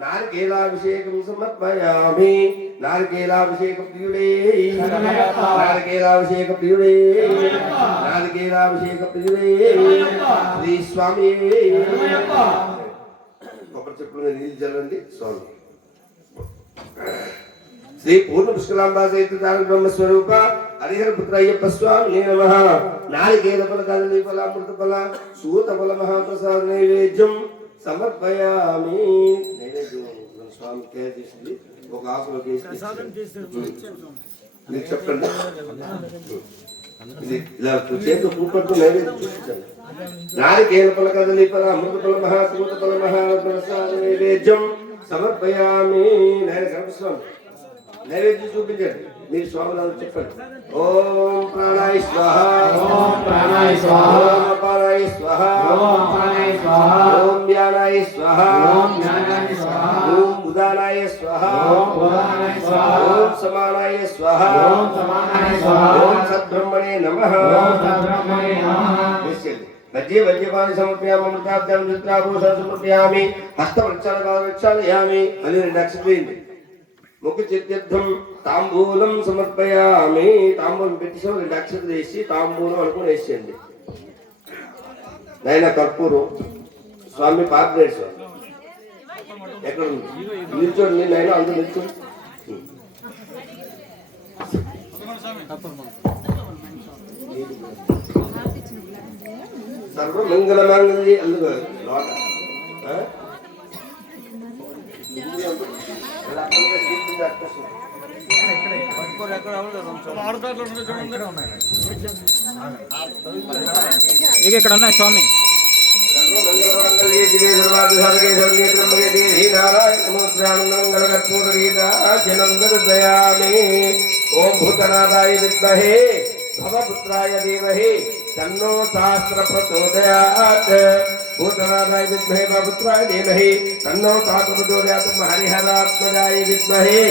नारिकेलाभिषेकं समर्पयामि नारिकेलाभिषेकप्रियुडे नारिकेलाभिषेकप्रियुडे नारिकेलाभिषेकप्रियुडे श्री स्वामी కొబ్బరి చెప్పులు నీళ్ళు చల్లండి స్వామి శ్రీ పూర్ణ పుష్కలాంబా సహిత తారక బ్రహ్మస్వరూప హరిహర పుత్ర అయ్యప్ప స్వామి నమః నారికేల ఫల కదలి ఫల అమృత ఫల సూత ఫల మహాప్రసాద నైవేద్యం సమర్పయామి నైవేద్యం స్వామి కేర్ చేసింది ఒక ఆకులో చేసి మీరు చెప్పండి ఇలా చేతి కూపట్టు నైవేద్యం చూపించండి నారికేల ఫల కదలి ఫల అమృత ఫల మహాసూత ఫల మహాప్రసాద నైవేద్యం సమర్పయామి స్వామి నైవేద్యం చూపించండి మీరు స్వామినాథం చెప్పండి ఓం ప్రాణాయ స్వాహ ఓం ప్రాణాయ స్వాహ ఓం అపానాయ స్వాహ ఓం అపానాయ స్వాహ ఓం వ్యానాయ స్వాహ ఓం వ్యానాయ స్వాహ ఓం ఉదానాయ స్వాహ ఓం ఉదానాయ స్వాహ ఓం సమానాయ స్వాహ ఓం సమానాయ స్వాహ ఓం సద్బ్రహ్మణే నమః ఓం సద్బ్రహ్మణే నమః మధ్య మద్యపాని సమర్పయామి అమృతాబ్దం చిత్రాభూషణ సమర్పయామి హస్తవృక్షాలయామి అని 2 అక్షరాలు ముఖ చిత్యర్థం తాంబూలం సమర్పయామి తాంబూలం పెట్టేసాం 2 అక్షరాలు వేసి తాంబూలం అనుకుని వేసేయండి నాయన కర్పూరం స్వామి పాత్రేడు స్వామి ఎక్కడ నిల్చోండి నాయన అందరూ నిల్చోండి సర్వమంగళమాంగళ్యే అందుకు లోట ఇక్కడ ఉన్నాయి స్వామి ఓం భూతనాథాయ విద్మహే భవపుత్రాయ ధీమహి తన్నో శాస్త్ర ప్రచోదయాత్ భూతనాథాయ విద్మహే భవపుత్రాయ ధీమహి తన్నో శాస్త్ర ప్రచోదయాత్ హరిహరాత్మజాయ విద్మహే